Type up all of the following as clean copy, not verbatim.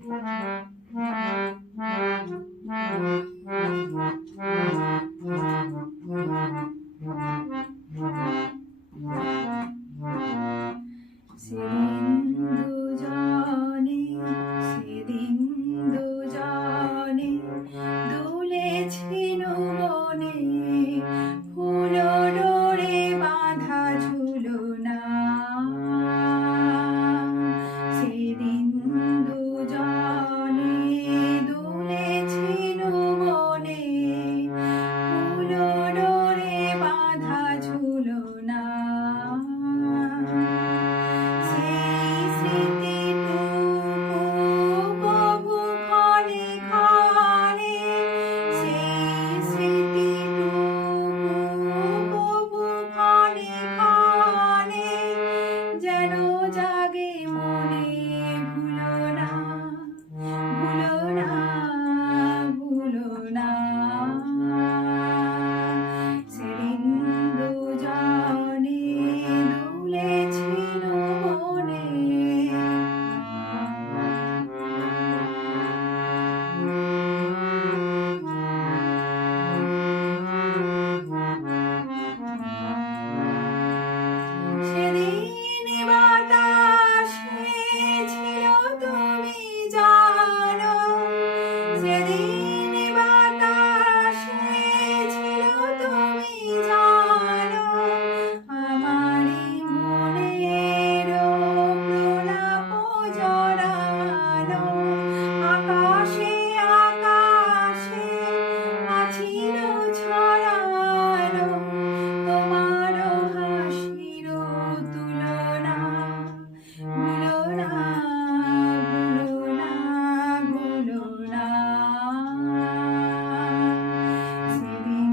সেদিন দুজনে দুলেছিল বনে, ফুল ডোরে বাঁধা ঝুলনা। সেদিন দুজনে দুলেছিল বনে, ফুল ডোরে বাঁধা ঝুলনা। সেই স্মৃতিটুকু কভু ক্ষণে ক্ষণে, সেই স্মৃতিটুকু কভু ক্ষণে ক্ষণে যেন জাগে মনে। ভুলো না, ভুলো না, ভুলো না। সেদিন দুজনে দুলেছিল বনে। সেদিন বাতাসে ছিল তুমি জানো, সেদিন বাতাসে ছিল তুমি জানো, আমারই মনের প্রলাপ জড়ানো। আকাশে আকাশে আছিল ছড়ানো তোমার হাসির তুলনা। ভুলো না, ভুলো না, ভুলো না। সেদিন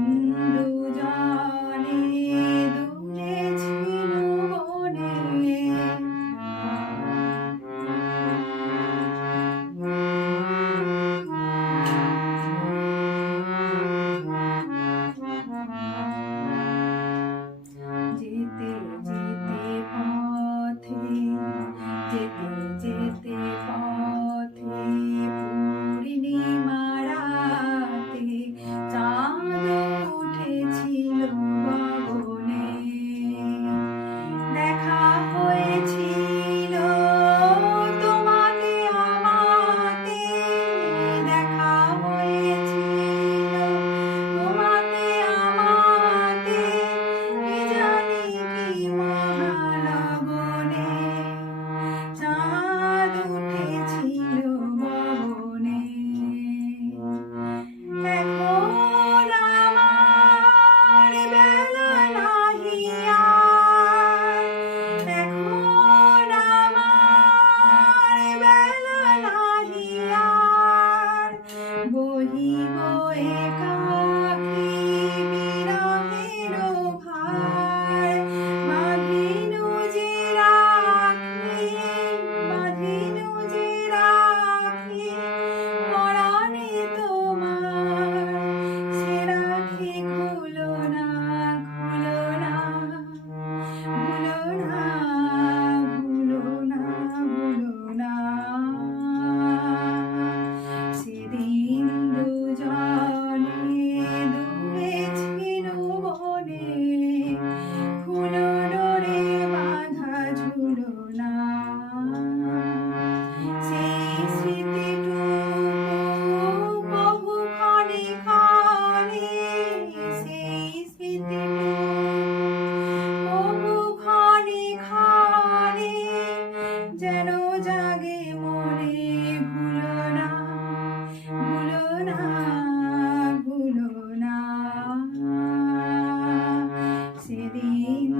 দুজনে দুলেছিল বনে। যেতে যেতে পথে, যেতে যেতে পথে পূর্ণিমা রাতে চাঁদ উঠেছিল গগনে। দেখা হয়েছিল তোমাকে আমাতে, দেখা হয়েছিল তোমাকে আমাতে। কি জানি কি মহালগনে চাঁদ উঠেছিল গগনে। এখন আমার বেলা নাহি আর, এখন আমার বেলা নাহি আর। বহিব একাকী বিরহের ভার, বাঁধিনু যে রাখি, বাঁধিনু যে রাখি পরাণে তোমার। সে রাখি খুলো না, খুলো না, ভুলো না, ভুলো না, ভুলো না। সেদিন দুজনে দুলেছিল বনে, ফুল ডোরে বাঁধা ঝুলনা। সেই স্মৃতিটুকু কভু ক্ষণে ক্ষণে, সেই স্মৃতিটুকু কভু ক্ষণে ক্ষণে যেন জাগে মনে। ভুলো না, ভুলো না, ভুলো না। সেদিন